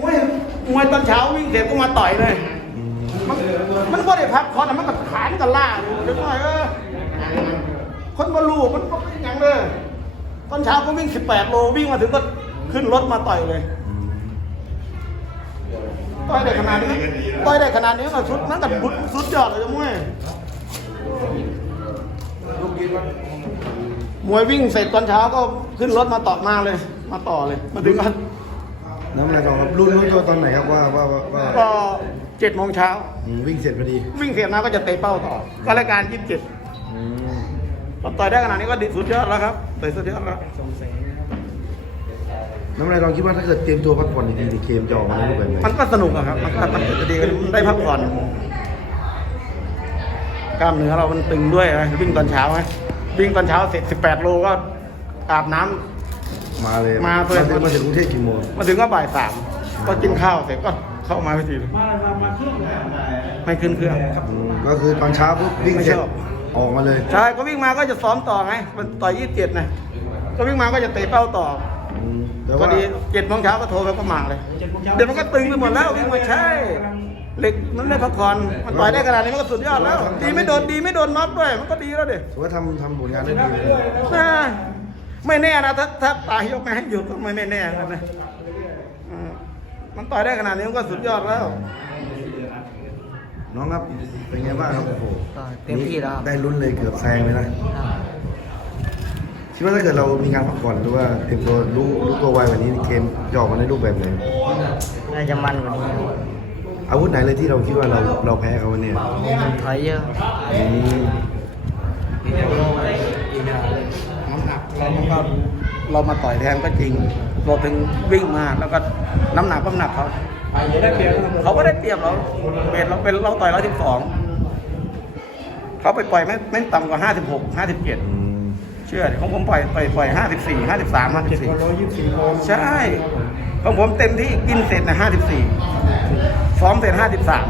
อุ้ยมวยตอนเช้าวิ่งเสร็จก็มาต่อยเลย มันก็ได้พักคอนมันก็ขานกันล่าดูจะไงเออคนบอรลูมันก็ไม่ยังเลยตอนเช้าก็วิ่งสิบแปดโลวิ่งมาถึงก็ขึ้นรถมาต่อยเลย ต่อยได้ขนาดนี้ ต่อยได้ขนาดนี้ก็ชุดนั่นแต่บุดสุดยอดเลยจะมวย มวยวิ่งเสร็จตอนเช้าก็ขึ้นรถมาต่อมาเลยมาต่อเลยมาถึงกันน้ำอะไรก่อนครับรุ่นรุ่นตัวตอนไหนครับว่าว่าว่าก็เจ็ดโมงเช้าวิ่งเสร็จพอดี วิ่งเสร็จนะก็จะเตะเป้าต่อก็รายการยี่สิบเจ็ดต่อได้ขนาดนี้ก็ดีสุดยอดแล้วครับเตะสุดยอดแล้วน้ำอะไรลองคิดว่าถ้าเกิดเตรียมตัวพักผ่อนดีๆเกมจะออกมาแล้วเป็นไงมันก็สนุกครับมันก็จะดีได้พักผ่อนกล้ามเนื้อเรามันตึงด้วยไงวิ่งตอนเช้าไหมวิ่งตอนเช้าเสร็จสิบแปดโลก็อาบน้ํามาเลย มาเลยมาถึงกรุงเทพกี่โมงมาถึงก็บ่ายสามก็กินข้าวเสร็จก็เข้ามาไม่ทีเลยมาเครื่องไไม่ขึ้นเครื่องก็คือตอนเช้าปุ๊บวิ่งเสร็จออก มาเลย ใช่ ก็วิ่งมาก็จะซ้อมต่อไง มันต่อยยี่สิบเจ็ดนะก็วิ่งมาก็จะเตะเป้าต่อพอดีเจ็ดโมงเช้าก็โทรไป้วก็มาเลย เดี๋ยวมันก็ตึงไปหมดแล้ววิ่งมาใช่ เหล็กนั่นแหละพักผอน มันต่อยได้ขนาดนี้มันก็สุดยอดแล้วดีไม่โดนดีไม่โดนมัดด้วย มันก็ดีแล้วเด็กถือว่าทำทำผลงานได้ดีเลยไม่แน่นะ ถ้าถ้าตายยกมาให้หยุดก็ไม่ไม่แน่กันนะมันต่อยได้ขนาดนี้มันก็สุดยอดแล้ว น้องครับ เป็นไงบ้างครับโอ้โหเต็มที่แล้วได้ลุ้นเลยเกือบแซงเลยนะคิดว่าถ้าเกิดเรามีงารพักผ่อนหรือว่าเตรียมตัวรู้รู้ตัวไวกว่านี้เกมยอมมาในรูปแบบไหนน่าจะมันกว่านี้ อาวุธไหนเลยที่เราคิดว่าเราเราแพ้เขาเนี่ยไทยเยอะเรามาต่อยแทนก็จริงบอกถึงวิ่งมาแล้วก็น้ำหนักก็หนักเขา เขาก็ได้เปรียบเรา เบตรเราเป็นเราต่อยร้อยสิบสอง เขาไปปล่อยไม่ไม่ต่ำกว่าห้าสิบหกห้าสิบเจ็ด เชื่อเดี๋ยวของผมปล่อยปล่อยปล่อยห้าสิบสี่ห้าสิบสามห้าสิบสี่ใช่ของผมเต็มที่กินเสร็จนะห้าสิบสี่ซ้อมเสร็จห้าสิบสาม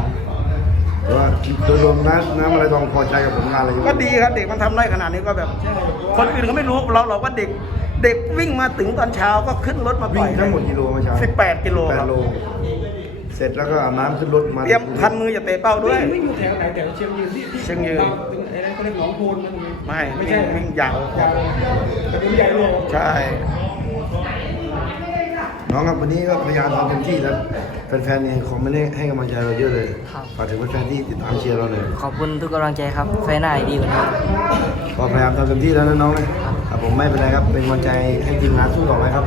โดยรวมนะน้ำอะไรต้องพอใจกับผลงานอะไรอย่างนี้ก็ดีครับเด็กมันทำได้ขนาดนี้ก็แบบ คนอื่นเขาไม่รู้ เราเราก็เด็กเด็กวิ่งมาถึงตอนเช้าก็ขึ้นรถมาปล่อยวิ่งทั้งหมดกี่โลมาเช้าสิบแปดกิโลแปดโล เสร็จแล้วก็อาน้ำขึ้นรถมาเตรียมพันมืออย่าเตะเป้าด้วย ไม่อยู่แถวไหนแถวเชียงยืนที่เชียงยืนไ้นัเขาเรียกหนองโพนมันไม่ ไม่ใช่วิ่งยาวแต่ผู้ใหญ่รวใช่ น้องครับวันนี้ก็พยายามทำเต็มที่แล้วแฟนๆเองคอมเมนต์ให้กำลังใจเราเยอะเลยฝากถึงแฟนที่ติดตามเชียร์เราเลย ขอบคุณทุกกำลังใจครับแฟนหน้าดีกว่านพยายามทำเต็มที่แล้วนะน้องเลยครับผมไม่เป็นไรครับ เป็นกำลังใจให้ทีมงานสู้ต่อไปครับ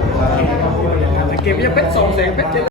เกมยังเป็นสองแสงเป็น